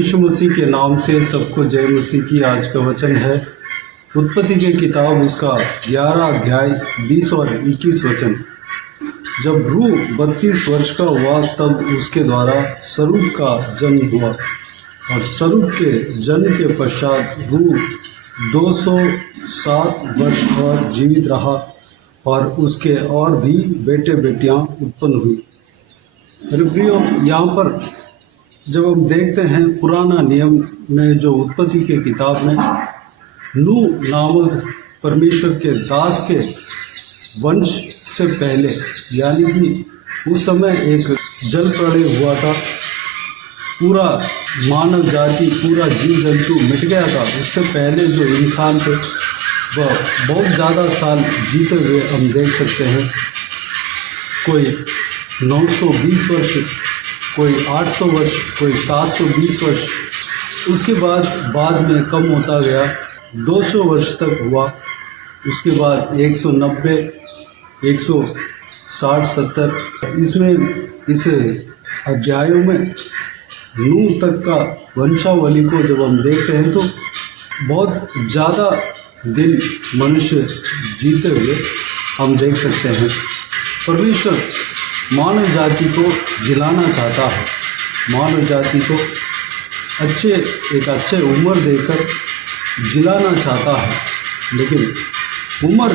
यीशु मसीह के नाम से सबको जय मसीह की। आज का वचन है उत्पत्ति के किताब उसका 11 अध्याय 20 और 21 वचन। जब रूह 32 वर्ष का हुआ तब उसके द्वारा सरूग का जन्म हुआ और सरूग के जन्म के पश्चात रूह 207 वर्ष और जीवित रहा और उसके और भी बेटे बेटियां उत्पन्न हुई। प्रियो, यहाँ पर जब हम देखते हैं पुराना नियम में जो उत्पत्ति के किताब में नूह नामक परमेश्वर के दास के वंश से पहले, यानी कि उस समय एक जल प्रलय हुआ था, पूरा मानव जाति पूरा जीव जंतु मिट गया था। उससे पहले जो इंसान थे वह बहुत ज़्यादा साल जीते हुए हम देख सकते हैं। कोई 920 वर्ष, कोई 800 वर्ष, कोई 720 वर्ष। उसके बाद में कम होता गया, 200 वर्ष तक हुआ। उसके बाद 190, 160, 70। इसमें इस अध्यायों में नूह तक का वंशावली को जब हम देखते हैं तो बहुत ज़्यादा दिन मनुष्य जीते हुए हम देख सकते हैं। परमेश्वर मानव जाति को जिलाना चाहता है, मानव जाति को एक अच्छे उम्र देकर जिलाना चाहता है। लेकिन उम्र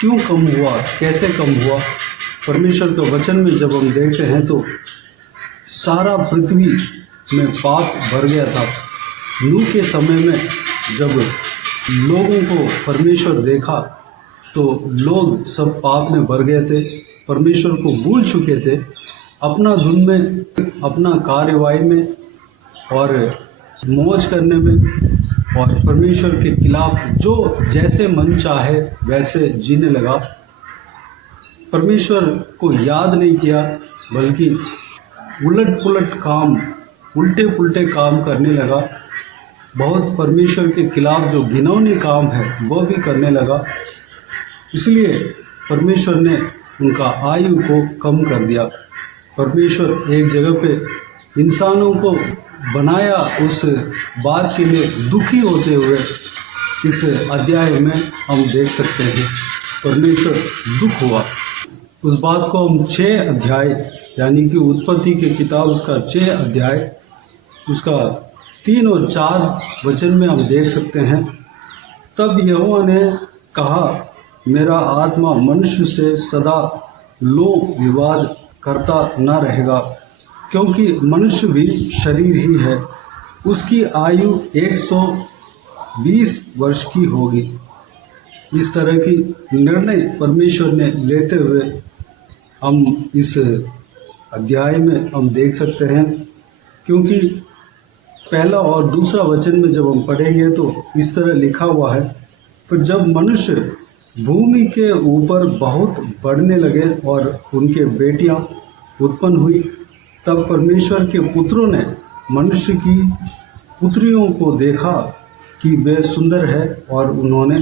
क्यों कम हुआ, कैसे कम हुआ? परमेश्वर के वचन में जब हम देखते हैं तो सारा पृथ्वी में पाप भर गया था। नूह के समय में जब लोगों को परमेश्वर देखा तो लोग सब पाप में भर गए थे, परमेश्वर को भूल चुके थे, अपना धुन में, अपना कार्यवाही में और मौज करने में और परमेश्वर के खिलाफ जो जैसे मन चाहे वैसे जीने लगा। परमेश्वर को याद नहीं किया, बल्कि उलट पुलट काम, उल्टे पुल्टे काम करने लगा। बहुत परमेश्वर के खिलाफ जो घिनौने काम है वो भी करने लगा। इसलिए परमेश्वर ने उनका आयु को कम कर दिया। परमेश्वर एक जगह पे इंसानों को बनाया, उस बात के लिए दुखी होते हुए इस अध्याय में हम देख सकते हैं। परमेश्वर दुख हुआ। उस बात को हम 6 अध्याय, यानी कि उत्पत्ति के किताब उसका 6 अध्याय उसका 3 और 4 वचन में हम देख सकते हैं। तब यहोवा ने कहा, मेरा आत्मा मनुष्य से सदा लोक विवाद करता न रहेगा, क्योंकि मनुष्य भी शरीर ही है, उसकी आयु 120 वर्ष की होगी। इस तरह की निर्णय परमेश्वर ने लेते हुए हम इस अध्याय में हम देख सकते हैं। क्योंकि पहला और दूसरा वचन में जब हम पढ़ेंगे तो इस तरह लिखा हुआ है, फिर जब मनुष्य भूमि के ऊपर बहुत बढ़ने लगे और उनके बेटियां उत्पन्न हुई, तब परमेश्वर के पुत्रों ने मनुष्य की पुत्रियों को देखा कि वे सुंदर है और उन्होंने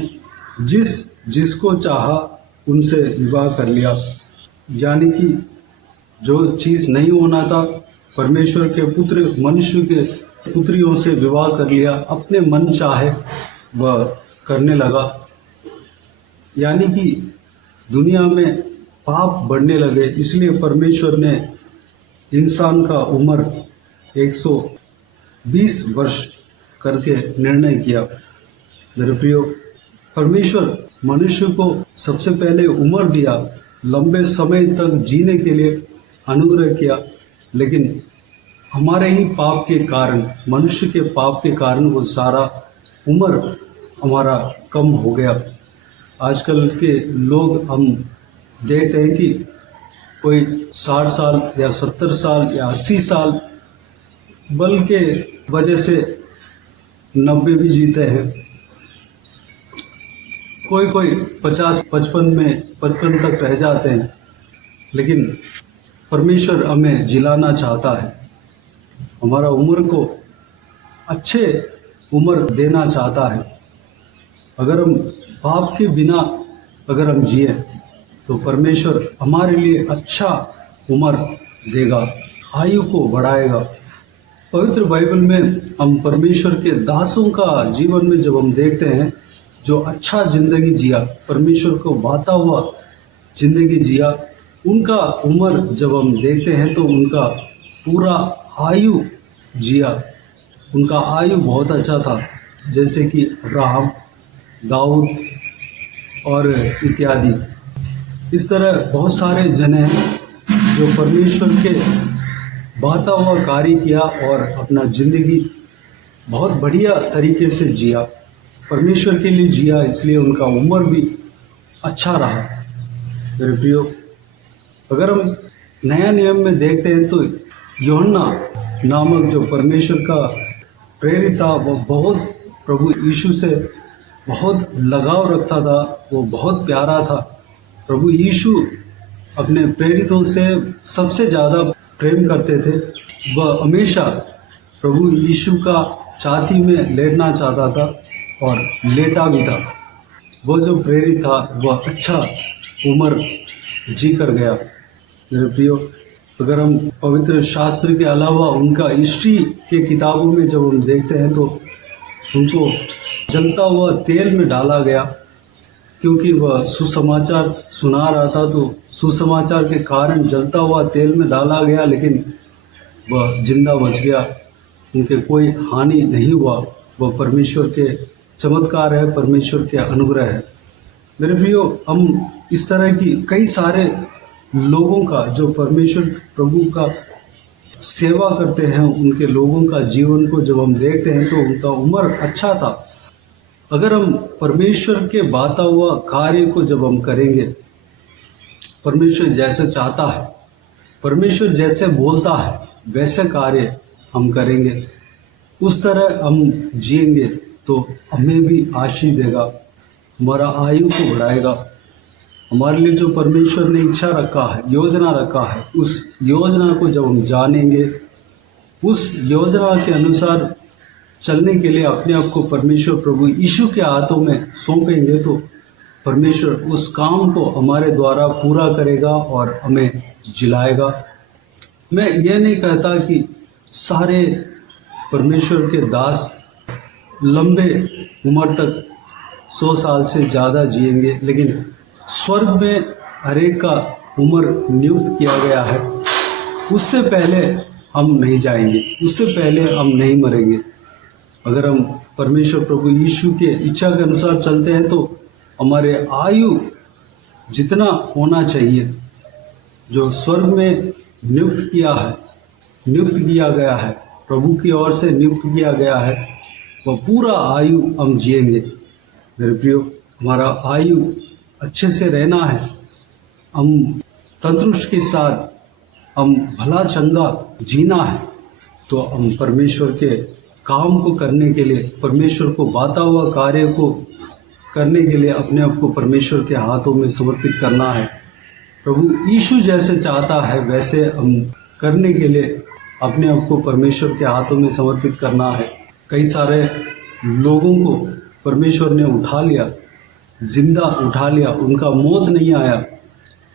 जिसको चाहा उनसे विवाह कर लिया। यानी कि जो चीज़ नहीं होना था, परमेश्वर के पुत्र मनुष्य के पुत्रियों से विवाह कर लिया, अपने मन चाहे वह करने लगा। यानी कि दुनिया में पाप बढ़ने लगे, इसलिए परमेश्वर ने इंसान का उम्र 120 वर्ष करके निर्णय किया। मेरे प्रियो, परमेश्वर मनुष्य को सबसे पहले उम्र दिया, लंबे समय तक जीने के लिए अनुग्रह किया, लेकिन हमारे ही पाप के कारण, मनुष्य के पाप के कारण वो सारा उम्र हमारा कम हो गया। आजकल के लोग हम देखते हैं कि कोई 60 साल या 70 साल या 80 साल, बल्कि वजह से 90 भी जीते हैं। कोई 50-55 में 55 तक रह जाते हैं। लेकिन परमेश्वर हमें जिलाना चाहता है, हमारा उम्र को अच्छे उम्र देना चाहता है। अगर हम पाप के बिना अगर हम जिए तो परमेश्वर हमारे लिए अच्छा उम्र देगा, आयु को बढ़ाएगा। पवित्र बाइबल में हम परमेश्वर के दासों का जीवन में जब हम देखते हैं, जो अच्छा जिंदगी जिया, परमेश्वर को भाता हुआ जिंदगी जिया, उनका उम्र जब हम देखते हैं तो उनका पूरा आयु जिया, उनका आयु बहुत अच्छा था। जैसे कि अब्राहम, दाऊद और इत्यादि। इस तरह बहुत सारे जन हैं जो परमेश्वर के भाता हुआ कार्य किया और अपना ज़िंदगी बहुत बढ़िया तरीके से जिया, परमेश्वर के लिए जिया, इसलिए उनका उम्र भी अच्छा रहा। मेरे प्रियो, अगर हम नया नियम में देखते हैं तो यूहन्ना नामक जो परमेश्वर का प्रेरित था, वो बहुत प्रभु यीशु से बहुत लगाव रखता था, वो बहुत प्यारा था। प्रभु यीशु अपने प्रेरितों से सबसे ज़्यादा प्रेम करते थे। वह हमेशा प्रभु यीशु का छाती में लेटना चाहता था और लेटा भी था। वो जो प्रेरित था वह अच्छा उम्र जी कर गया। मेरे प्रियो, अगर हम पवित्र शास्त्र के अलावा उनका हिस्ट्री के किताबों में जब हम देखते हैं तो उनको जलता हुआ तेल में डाला गया, क्योंकि वह सुसमाचार सुना रहा था। तो सुसमाचार के कारण जलता हुआ तेल में डाला गया, लेकिन वह जिंदा बच गया, उनके कोई हानि नहीं हुआ। वह परमेश्वर के चमत्कार है, परमेश्वर के अनुग्रह है। मेरे प्रियो, हम इस तरह की कई सारे लोगों का जो परमेश्वर प्रभु का सेवा करते हैं, उनके लोगों का जीवन को जब हम देखते हैं तो उनका उम्र अच्छा था। अगर हम परमेश्वर के बाता हुआ कार्य को जब हम करेंगे, परमेश्वर जैसे चाहता है, परमेश्वर जैसे बोलता है, वैसे कार्य हम करेंगे, उस तरह हम जिएंगे तो हमें भी आशीष देगा, हमारा आयु को बढ़ाएगा। हमारे लिए जो परमेश्वर ने इच्छा रखा है, योजना रखा है, उस योजना को जब हम जानेंगे, उस योजना के अनुसार चलने के लिए अपने आप को परमेश्वर प्रभु यीशु के हाथों में सौंपेंगे, तो परमेश्वर उस काम को हमारे द्वारा पूरा करेगा और हमें जिलाएगा। मैं ये नहीं कहता कि सारे परमेश्वर के दास लंबे उम्र तक 100 साल से ज़्यादा जिएंगे, लेकिन स्वर्ग में हर एक का उम्र नियुक्त किया गया है। उससे पहले हम नहीं जाएंगे, उससे पहले हम नहीं मरेंगे। अगर हम परमेश्वर प्रभु यीशु के इच्छा के अनुसार चलते हैं तो हमारे आयु जितना होना चाहिए, जो स्वर्ग में नियुक्त किया गया है, प्रभु की ओर से नियुक्त किया गया है, वह पूरा आयु हम जिएंगे। मेरे प्रियो, हमारा आयु अच्छे से रहना है, हम तंदुरुस्त के साथ हम भला चंगा जीना है, तो हम परमेश्वर के काम को करने के लिए, परमेश्वर को बाता हुआ कार्य को करने के लिए अपने आप को परमेश्वर के हाथों में समर्पित करना है। प्रभु यीशु जैसे चाहता है वैसे हम करने के लिए अपने आप को परमेश्वर के हाथों में समर्पित करना है। कई सारे लोगों को परमेश्वर ने उठा लिया, जिंदा उठा लिया, उनका मौत नहीं आया।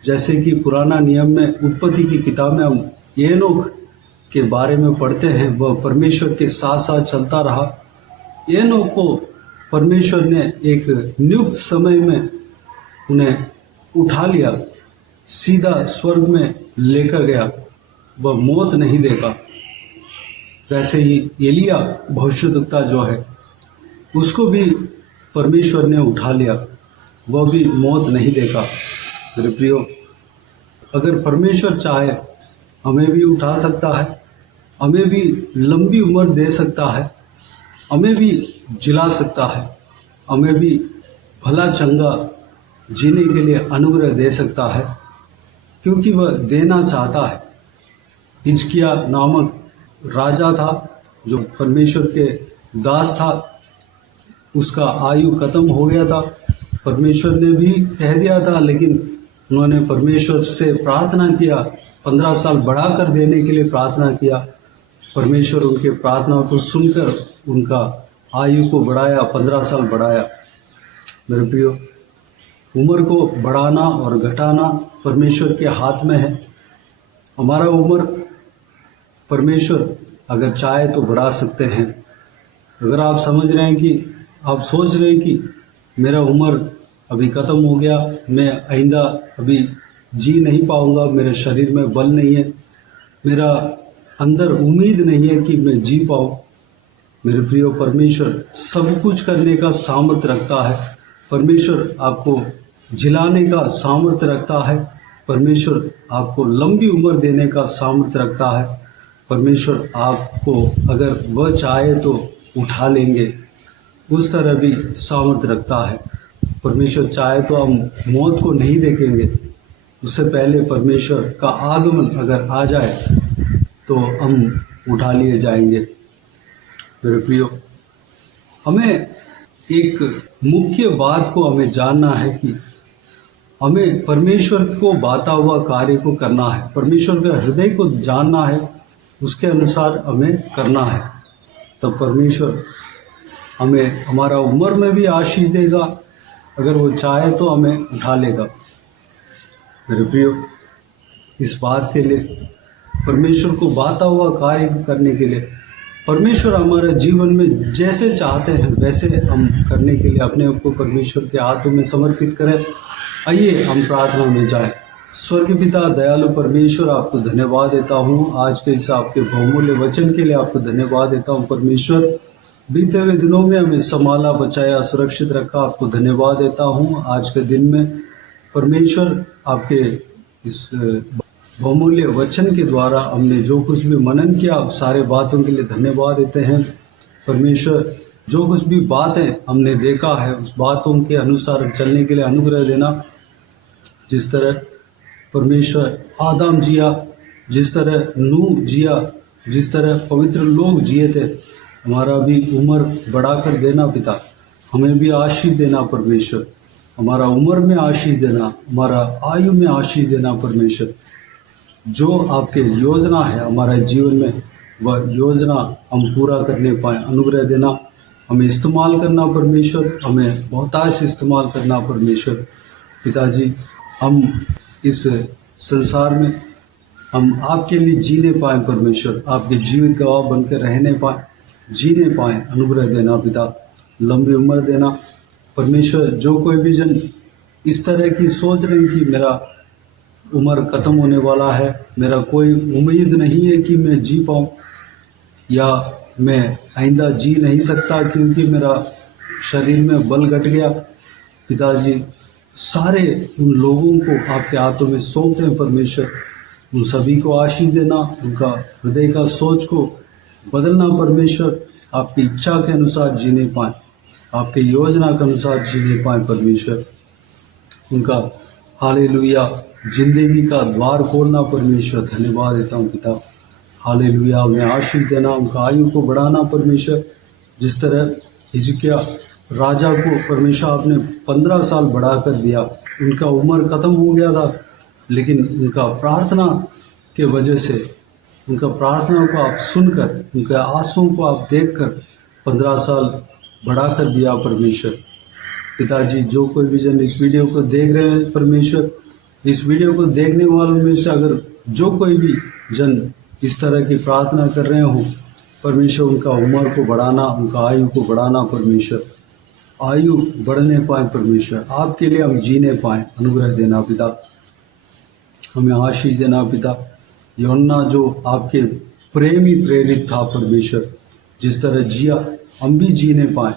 जैसे कि पुराना नियम में उत्पत्ति की किताब में हम एनोक के बारे में पढ़ते हैं, वह परमेश्वर के साथ साथ चलता रहा। एनोक को परमेश्वर ने एक नियुक्त समय में उन्हें उठा लिया, सीधा स्वर्ग में लेकर गया, वह मौत नहीं देखा। वैसे ही एलिया भविष्यद्वक्ता जो है, उसको भी परमेश्वर ने उठा लिया, वह भी मौत नहीं देखा। मेरे प्रियो, अगर परमेश्वर चाहे हमें भी उठा सकता है, हमें भी लंबी उम्र दे सकता है, हमें भी जिला सकता है, हमें भी भला चंगा जीने के लिए अनुग्रह दे सकता है, क्योंकि वह देना चाहता है। हिजकिय्याह नामक राजा था जो परमेश्वर के दास था, उसका आयु खत्म हो गया था। परमेश्वर ने भी कह दिया था, लेकिन उन्होंने परमेश्वर से प्रार्थना किया, 15 साल बढ़ा कर देने के लिए प्रार्थना किया। परमेश्वर उनके प्रार्थना को सुनकर उनका आयु को बढ़ाया, 15 साल बढ़ाया। मेरे प्रियो, उम्र को बढ़ाना और घटाना परमेश्वर के हाथ में है। हमारा उम्र परमेश्वर अगर चाहे तो बढ़ा सकते हैं। अगर आप समझ रहे हैं कि आप सोच रहे हैं कि मेरा उम्र अभी ख़त्म हो गया, मैं आइंदा अभी जी नहीं पाऊँगा, मेरे शरीर में बल नहीं है, मेरा अंदर उम्मीद नहीं है कि मैं जी पाऊँ। मेरे प्रिय परमेश्वर सब कुछ करने का सामर्थ्य रखता है। परमेश्वर आपको जिलाने का सामर्थ्य रखता है। परमेश्वर आपको लंबी उम्र देने का सामर्थ्य रखता है। परमेश्वर आपको अगर वह चाहे तो उठा लेंगे, उस तरह भी सामर्थ्य रखता है। परमेश्वर चाहे तो हम मौत को नहीं देखेंगे, उससे पहले परमेश्वर का आगमन अगर आ जाए तो हम उठा लिए जाएंगे। मेरे प्रियो, हमें एक मुख्य बात को हमें जानना है कि हमें परमेश्वर को बाता हुआ कार्य को करना है। परमेश्वर के हृदय को जानना है, उसके अनुसार हमें करना है। तब परमेश्वर हमें हमारा उम्र में भी आशीष देगा, अगर वो चाहे तो हमें उठा लेगा। मेरे प्रियो, इस बात के लिए परमेश्वर को बाता हुआ कार्य करने के लिए परमेश्वर हमारे जीवन में जैसे चाहते हैं वैसे हम करने के लिए अपने आप को परमेश्वर के हाथों में समर्पित करें। आइए हम प्रार्थना में जाएं। स्वर्गीय पिता दयालु परमेश्वर, आपको धन्यवाद देता हूँ आज के इस आपके बहुमूल्य वचन के लिए। आपको धन्यवाद देता हूँ परमेश्वर, बीते हुए दिनों में हमें संभाला, बचाया, सुरक्षित रखा। आपको धन्यवाद देता हूँ आज के दिन में परमेश्वर, आपके इस बहुमूल्य वचन के द्वारा हमने जो कुछ भी मनन किया, सारे बातों के लिए धन्यवाद देते हैं परमेश्वर। जो कुछ भी बातें हमने देखा है उस बातों के अनुसार चलने के लिए अनुग्रह देना। जिस तरह परमेश्वर आदम जिया, जिस तरह नूह जिया, जिस तरह पवित्र लोग जिए थे, हमारा भी उम्र बढ़ाकर देना पिता। हमें भी आशीष देना परमेश्वर, हमारा उम्र में आशीष देना, हमारा आयु में आशीष देना परमेश्वर। जो आपके योजना है हमारे जीवन में, वह योजना हम पूरा करने पाएँ, अनुग्रह देना। हमें इस्तेमाल करना परमेश्वर, हमें बहुतायत से इस्तेमाल करना परमेश्वर। पिताजी, हम इस संसार में हम आपके लिए जीने पाएँ परमेश्वर, आपके जीवित गवाह बनकर रहने पाएँ, जीने पाएँ, अनुग्रह देना पिता। लंबी उम्र देना परमेश्वर। जो कोई भी जन इस तरह की सोच रहे कि मेरा उम्र ख़त्म होने वाला है, मेरा कोई उम्मीद नहीं है कि मैं जी पाऊँ, या मैं आइंदा जी नहीं सकता क्योंकि मेरा शरीर में बल घट गया, पिताजी सारे उन लोगों को आपके हाथों में सौंपते हैं परमेश्वर। उन सभी को आशीष देना, उनका हृदय का सोच को बदलना परमेश्वर। आपकी इच्छा के अनुसार जीने पाएँ, आपके योजना के अनुसार जीने पाएँ परमेश्वर। उनका हालेलुया जिंदगी का द्वार खोलना परमेश्वर। धन्यवाद देता हूँ पिता। हालेलुया, उन्हें आशीष देना, उनका आयु को बढ़ाना परमेश्वर। जिस तरह हिजकिया राजा को परमेश्वर आपने 15 साल बढ़ा कर दिया, उनका उम्र ख़त्म हो गया था, लेकिन उनका प्रार्थना के वजह से, उनका प्रार्थना को आप सुनकर, उनके आंसुओं को आप देखकर 15 साल बढ़ा कर दिया परमेश्वर। पिताजी, जो कोई भी जन इस वीडियो को देख रहे हैं परमेश्वर, इस वीडियो को देखने वालों में से अगर जो कोई भी जन इस तरह की प्रार्थना कर रहे हो परमेश्वर, उनका उम्र को बढ़ाना, उनका आयु को बढ़ाना परमेश्वर। आयु बढ़ने पाए परमेश्वर, आपके लिए हम जीने पाएँ, अनुग्रह देना पिता। हमें आशीष देना पिता। यूहन्ना जो आपके प्रेमी प्रेरित था परमेश्वर, जिस तरह जिया, हम भी जीने पाएँ,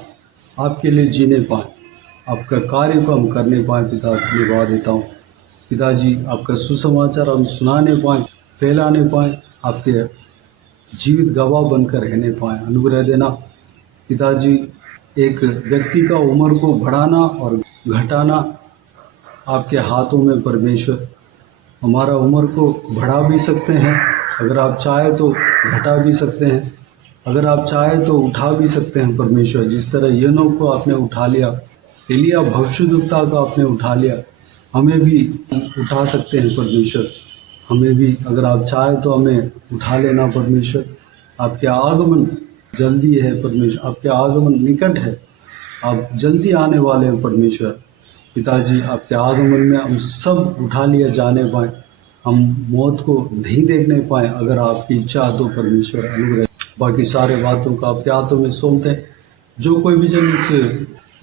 आपके लिए जीने पाएँ, आपका कार्य को हम करने पाएँ पिता। धन्यवाद देता हूँ पिताजी। आपका सुसमाचार हम सुनाने पाएँ, फैलाने पाएँ, आपके जीवित गवाह बनकर रहने पाएँ, अनुग्रह देना पिताजी। एक व्यक्ति का उम्र को बढ़ाना और घटाना आपके हाथों में परमेश्वर। हमारा उम्र को बढ़ा भी सकते हैं, अगर आप चाहे तो घटा भी सकते हैं, अगर आप चाहे तो उठा भी सकते हैं परमेश्वर। जिस तरह येनोक को आपने उठा लिया, एलिया भविष्यद्वक्ता को आपने उठा लिया, हमें भी उठा सकते हैं परमेश्वर। हमें भी अगर आप चाहे तो हमें उठा लेना परमेश्वर। आपके आगमन जल्दी है परमेश्वर, आपके आगमन निकट है, आप जल्दी आने वाले हैं परमेश्वर। पिताजी, आपके आगमन में हम सब उठा लिया जाने पाएँ, हम मौत को नहीं देखने पाएँ, अगर आपकी इच्छा तो परमेश्वर। अनुग्रह बाकी सारे बातों का आपके हाथों में सौंपते हैं। जो कोई भी जन इस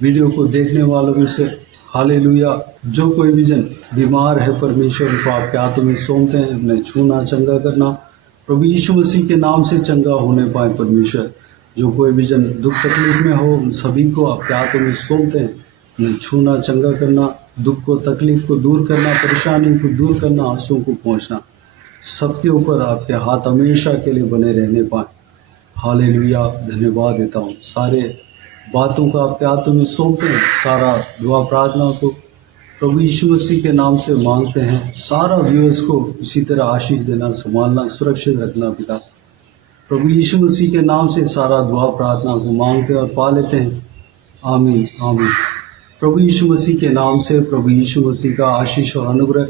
वीडियो को देखने वालों में से हालेलुया, जो कोई भी जन बीमार है परमेश्वर को आपके हाथों में सौंपते हैं। उन्हें छूना, चंगा करना, प्रभु यीशु मसीह के नाम से चंगा होने पाए परमेश्वर। जो कोई भी जन दुख तकलीफ में हो उन सभी को आपके हाथों में सौंपते हैं। उन्हें छूना, चंगा करना, दुख को, तकलीफ को दूर करना, परेशानी को दूर करना, आंसुओं को पहुँचना, सबके ऊपर आपके हाथ हमेशा के लिए बने रहने पाए। हालेलुया, धन्यवाद देता हूँ। सारे बातों को आपके हाथों में सौंपते हैं। सारा दुआ प्रार्थना को प्रभु यीशु मसीह के नाम से मांगते हैं। सारा व्यूअर्स को इसी तरह आशीष देना, संभालना, सुरक्षित रखना पिता। प्रभु यीशु मसीह के नाम से सारा दुआ प्रार्थना को मांगते और पा लेते हैं। आमीन आमीन। प्रभु यीशु मसीह के नाम से प्रभु यीशु मसीह का आशीष और अनुग्रह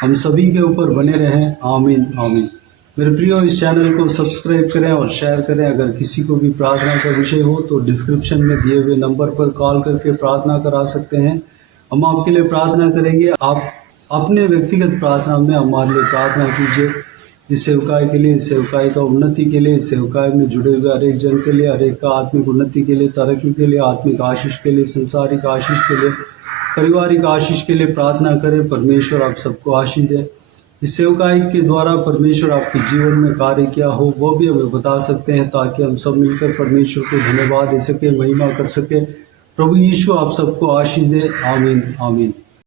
हम सभी के ऊपर बने रहें। आमीन आमीन। मेरे प्रियो, इस चैनल को सब्सक्राइब करें और शेयर करें। अगर किसी को भी प्रार्थना का विषय हो तो डिस्क्रिप्शन में दिए हुए नंबर पर कॉल करके प्रार्थना करा सकते हैं। हम आपके लिए प्रार्थना करेंगे। आप अपने व्यक्तिगत प्रार्थना में हमारे लिए प्रार्थना कीजिए। इस सेवकाई के लिए, इस सेवकाई का उन्नति के लिए, इस सेवकाई में जुड़े हुए हर एक जन के लिए, हर एक का आत्मिक उन्नति के लिए, तरक्की के लिए, आत्मिक आशीष के लिए, संसारिक आशीष के लिए, पारिवारिक आशीष के लिए प्रार्थना करें। परमेश्वर आप सबको आशीष दे। इस सेवकाई के द्वारा परमेश्वर आपके जीवन में कार्य किया हो वो भी हमें बता सकते हैं, ताकि हम सब मिलकर परमेश्वर को धन्यवाद दे सके, महिमा कर सके। प्रभु यीशु आप सबको आशीष दे। आमीन आमीन।